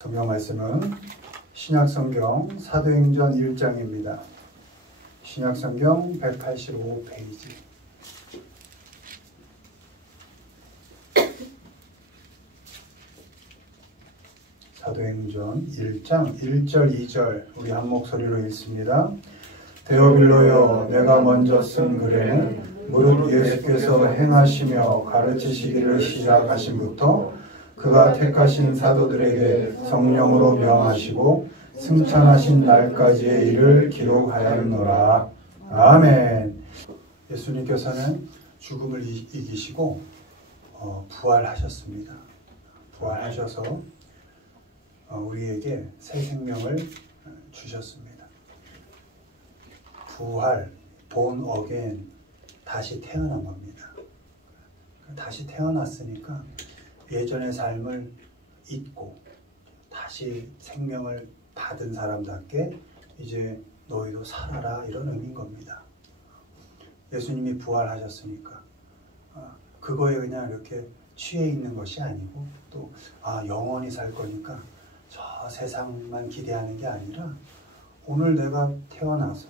성경 말씀은 신약성경 사도행전 1장입니다. 신약성경 185페이지. 사도행전 1장 1절 2절 우리 한 목소리로 읽습니다. 데오빌로여, 내가 먼저 쓴 글에는 무릇 예수께서 행하시며 가르치시기를 시작하신부터 그가 택하신 사도들에게 성령으로 명하시고 승천하신 날까지의 일을 기록하였노라. 아멘. 예수님께서는 죽음을 이기시고 부활하셨습니다. 부활하셔서 우리에게 새 생명을 주셨습니다. 부활, born again, 다시 태어난 겁니다. 다시 태어났으니까 예전의 삶을 잊고 다시 생명을 받은 사람답게 이제 너희도 살아라, 이런 의미인 겁니다. 예수님이 부활하셨으니까 그거에 그냥 이렇게 취해 있는 것이 아니고 또 영원히 살 거니까 저 세상만 기대하는 게 아니라 오늘 내가 태어나서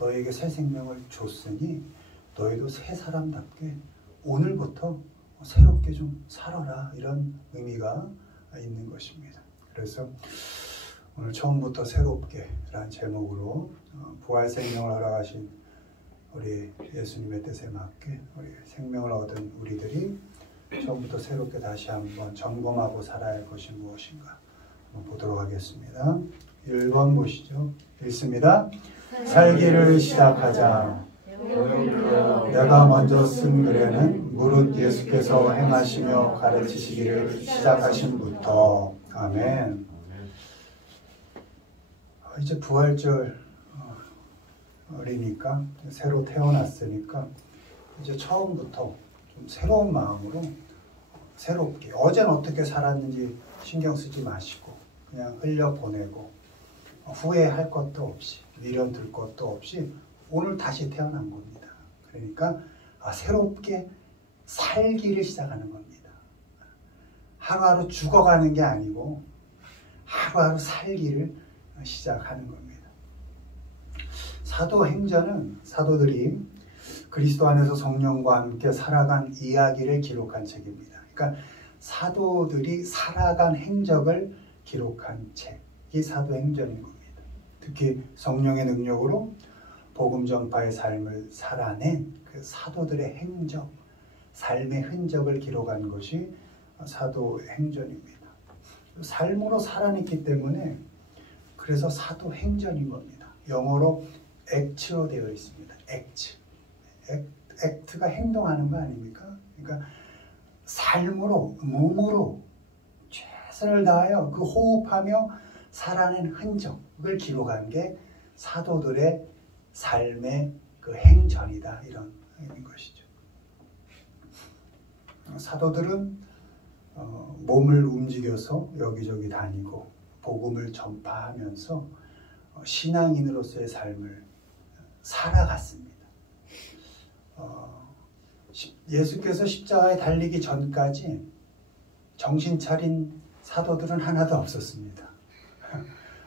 너에게 새 생명을 줬으니 너희도 새 사람답게 오늘부터 새롭게 좀 살아라, 이런 의미가 있는 것입니다. 그래서 오늘 처음부터 새롭게 라는 제목으로 부활 생명을 허락하신 우리 예수님의 뜻에 맞게 우리 생명을 얻은 우리들이 처음부터 새롭게 다시 한번 점검하고 살아야 할 것이 무엇인가 한번 보도록 하겠습니다. 1번 보시죠. 읽습니다. 살기를 시작하자. 내가 먼저 쓴 글에는 무릇 예수께서 행하시며 가르치시기를 시작하신부터. 아멘. 이제 부활절이니까 새로 태어났으니까 이제 처음부터 좀 새로운 마음으로 새롭게, 어제는 어떻게 살았는지 신경 쓰지 마시고 그냥 흘려보내고 후회할 것도 없이 미련 들 것도 없이 오늘 다시 태어난 겁니다. 그러니까 새롭게 살기를 시작하는 겁니다. 하루하루 죽어가는 게 아니고 하루하루 살기를 시작하는 겁니다. 사도행전은 사도들이 그리스도 안에서 성령과 함께 살아간 이야기를 기록한 책입니다. 그러니까 사도들이 살아간 행적을 기록한 책이 사도행전인 겁니다. 특히 성령의 능력으로 복음 전파의 삶을 살아낸 그 사도들의 행적, 삶의 흔적을 기록한 것이 사도행전입니다. 삶으로 살아냈기 때문에 그래서 사도행전인 겁니다. 영어로 act로 되어 있습니다. act가 행동하는 거 아닙니까? 그러니까 삶으로, 몸으로 최선을 다하여 그 호흡하며 살아낸 흔적을 기록한 게 사도들의 삶의 그 행전이다, 이런 의미인 것이죠. 사도들은 몸을 움직여서 여기저기 다니고 복음을 전파하면서 신앙인으로서의 삶을 살아갔습니다. 예수께서 십자가에 달리기 전까지 정신 차린 사도들은 하나도 없었습니다.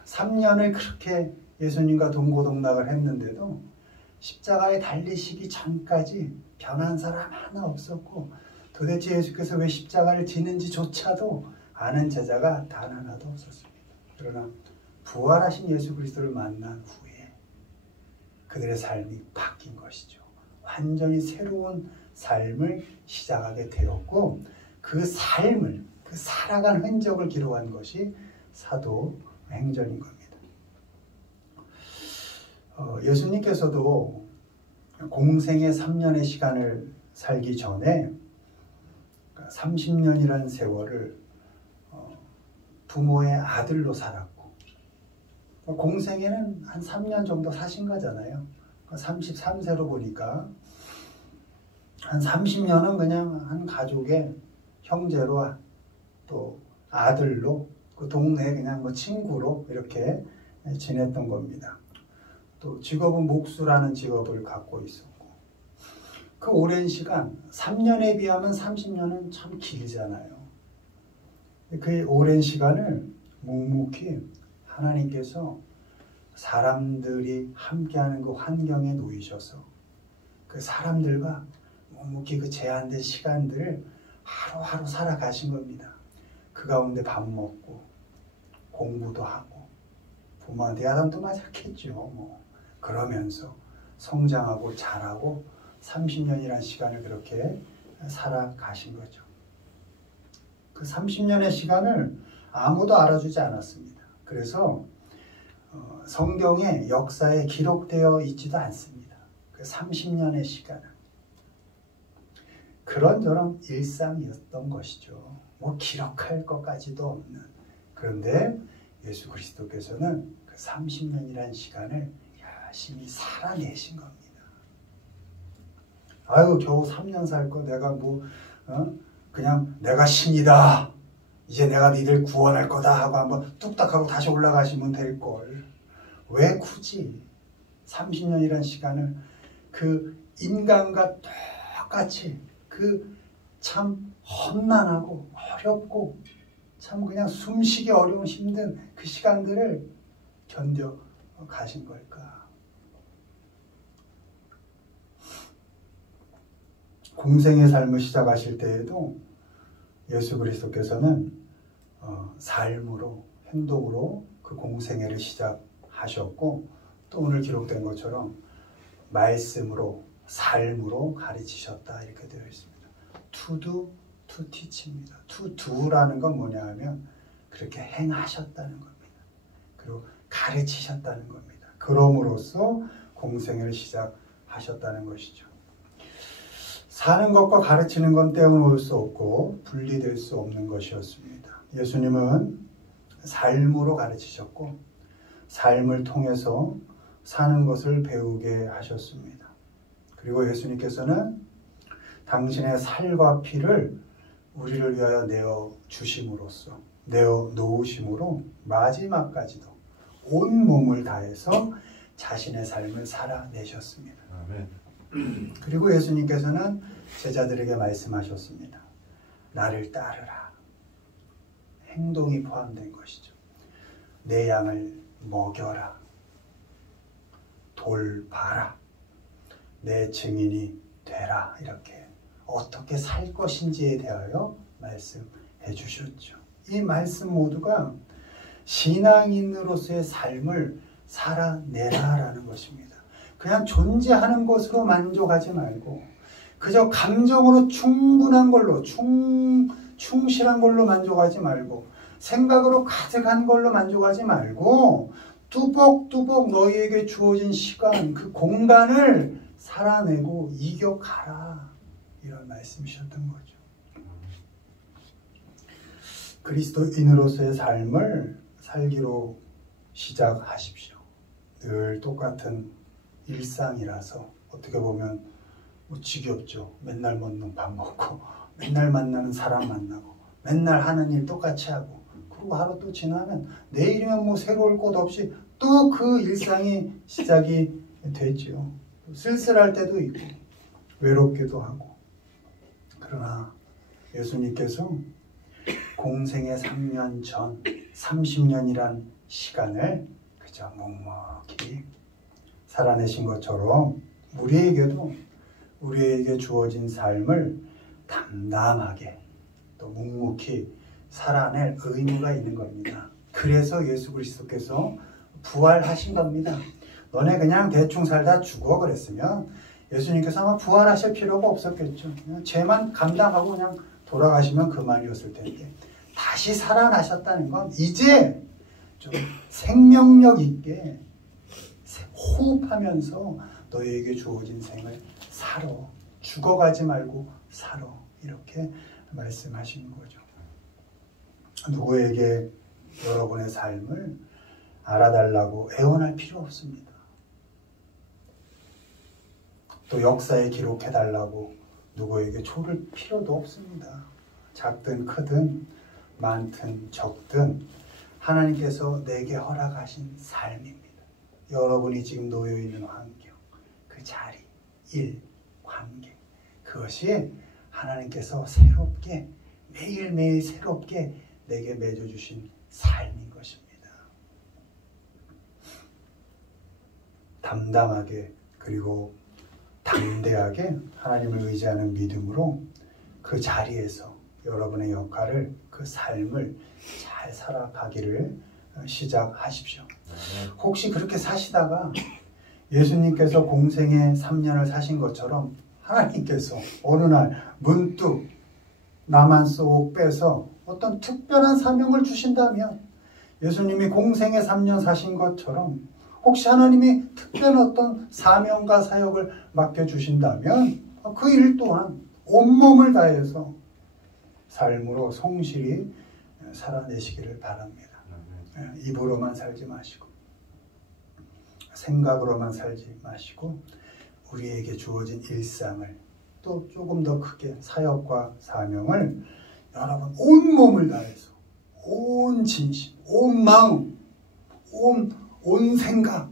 3년을 그렇게 예수님과 동고동락을 했는데도 십자가에 달리시기 전까지 변한 사람 하나 없었고 도대체 예수께서 왜 십자가를 지는지조차도 아는 제자가 단 하나도 없었습니다. 그러나 부활하신 예수 그리스도를 만난 후에 그들의 삶이 바뀐 것이죠. 완전히 새로운 삶을 시작하게 되었고 그 삶을, 그 살아간 흔적을 기록한 것이 사도행전인 겁니다. 예수님께서도 공생의 3년의 시간을 살기 전에 30년이라는 세월을 부모의 아들로 살았고 공생에는 한 3년 정도 사신 거잖아요. 33세로 보니까 한 30년은 그냥 한 가족의 형제로 또 아들로 그 동네에 그냥 친구로 이렇게 지냈던 겁니다. 또 직업은 목수라는 직업을 갖고 있었고 그 오랜 시간, 3년에 비하면 30년은 참 길잖아요. 그 오랜 시간을 묵묵히 하나님께서 사람들이 함께하는 그 환경에 놓이셔서 그 사람들과 묵묵히 그 제한된 시간들을 하루하루 살아가신 겁니다. 그 가운데 밥 먹고 공부도 하고 부모한테 야단도 맞았겠죠. 그러면서 성장하고 자라고 30년이라는 시간을 그렇게 살아가신 거죠. 그 30년의 시간을 아무도 알아주지 않았습니다. 그래서 성경의 역사에 기록되어 있지도 않습니다. 그 30년의 시간은 그런저런 일상이었던 것이죠. 기록할 것까지도 없는. 그런데 예수 그리스도께서는 그 30년이라는 시간을 열심히 살아내신 겁니다. 아유, 겨우 3년 살 거 내가 그냥 내가 신이다. 이제 내가 니들 구원할 거다 하고 한번 뚝딱하고 다시 올라가시면 될 걸. 왜 굳이 30년이라는 시간을 그 인간과 똑같이 그 참 험난하고 어렵고 참 그냥 숨쉬기 어려운 힘든 그 시간들을 견뎌 가신 걸까? 공생의 삶을 시작하실 때에도 예수 그리스도께서는 삶으로, 행동으로 그 공생애를 시작하셨고 또 오늘 기록된 것처럼 말씀으로, 삶으로 가르치셨다 이렇게 되어 있습니다. To do, to teach입니다. To do라는 건 뭐냐 하면 그렇게 행하셨다는 겁니다. 그리고 가르치셨다는 겁니다. 그럼으로써 공생애를 시작하셨다는 것이죠. 사는 것과 가르치는 건 떼어놓을 수 없고 분리될 수 없는 것이었습니다. 예수님은 삶으로 가르치셨고 삶을 통해서 사는 것을 배우게 하셨습니다. 그리고 예수님께서는 당신의 살과 피를 우리를 위하여 내어 주심으로써 내어 놓으심으로 마지막까지도 온 몸을 다해서 자신의 삶을 살아내셨습니다. 아멘. 그리고 예수님께서는 제자들에게 말씀하셨습니다. 나를 따르라. 행동이 포함된 것이죠. 내 양을 먹여라. 돌봐라. 내 증인이 되라. 이렇게 어떻게 살 것인지에 대하여 말씀해 주셨죠. 이 말씀 모두가 신앙인으로서의 삶을 살아내라라는 것입니다. 그냥 존재하는 것으로 만족하지 말고 그저 감정으로 충분한 걸로 충실한 걸로 만족하지 말고 생각으로 가득한 걸로 만족하지 말고 뚜벅뚜벅 너희에게 주어진 시간, 그 공간을 살아내고 이겨가라. 이런 말씀이셨던 거죠. 그리스도인으로서의 삶을 살기로 시작하십시오. 늘 똑같은 일상이라서 어떻게 보면 지겹죠. 맨날 먹는 밥 먹고 맨날 만나는 사람 만나고 맨날 하는 일 똑같이 하고 그리고 하루 또 지나면 내일이면 새로울 것 없이 또 그 일상이 시작이 되죠. 쓸쓸할 때도 있고 외롭기도 하고. 그러나 예수님께서 공생의 3년 전 30년이란 시간을 그저 묵묵히 살아내신 것처럼 우리에게 주어진 삶을 담담하게 또 묵묵히 살아낼 의무가 있는 겁니다. 그래서 예수 그리스도께서 부활하신 겁니다. 너네 그냥 대충 살다 죽어 그랬으면 예수님께서 아마 부활하실 필요가 없었겠죠. 그냥 죄만 감당하고 그냥 돌아가시면 그만이었을 텐데 다시 살아나셨다는 건 이제 좀 생명력 있게 호흡하면서 너희에게 주어진 생을 살아. 죽어가지 말고 살아. 이렇게 말씀하시는 거죠. 누구에게 여러분의 삶을 알아달라고 애원할 필요 없습니다. 또 역사에 기록해달라고 누구에게 조를 필요도 없습니다. 작든 크든 많든 적든 하나님께서 내게 허락하신 삶입니다. 여러분이 지금 놓여있는 환경, 그 자리, 일, 관계 그것이 하나님께서 새롭게 매일매일 새롭게 내게 맺어주신 삶인 것입니다. 담담하게 그리고 담대하게 하나님을 의지하는 믿음으로 그 자리에서 여러분의 역할을, 그 삶을 잘 살아가기를 시작하십시오. 혹시 그렇게 사시다가 예수님께서 공생애 3년을 사신 것처럼 하나님께서 어느 날 문득 나만 쏙 빼서 어떤 특별한 사명을 주신다면, 예수님이 공생애 3년 사신 것처럼 혹시 하나님이 특별한 어떤 사명과 사역을 맡겨주신다면 그 일 또한 온몸을 다해서 삶으로 성실히 살아내시기를 바랍니다. 입으로만 살지 마시고 생각으로만 살지 마시고 우리에게 주어진 일상을 또 조금 더 크게 사역과 사명을 여러분 온몸을 다해서 온 진심, 온 마음, 온 생각,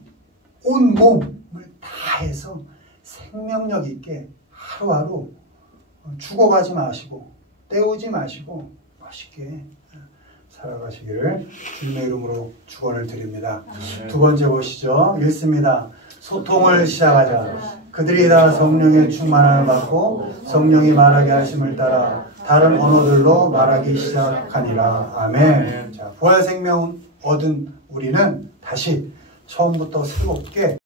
온 몸을 다해서 생명력 있게 하루하루 죽어가지 마시고 때우지 마시고 멋있게 살아가시기를 주님의 이름으로 축원을 드립니다. 두 번째 보시죠. 읽습니다. 소통을 시작하자. 그들이 다 성령의 충만함을 받고 성령이 말하게 하심을 따라 다른 언어들로 말하기 시작하니라. 아멘. 자, 부활 생명 얻은 우리는 다시 처음부터 새롭게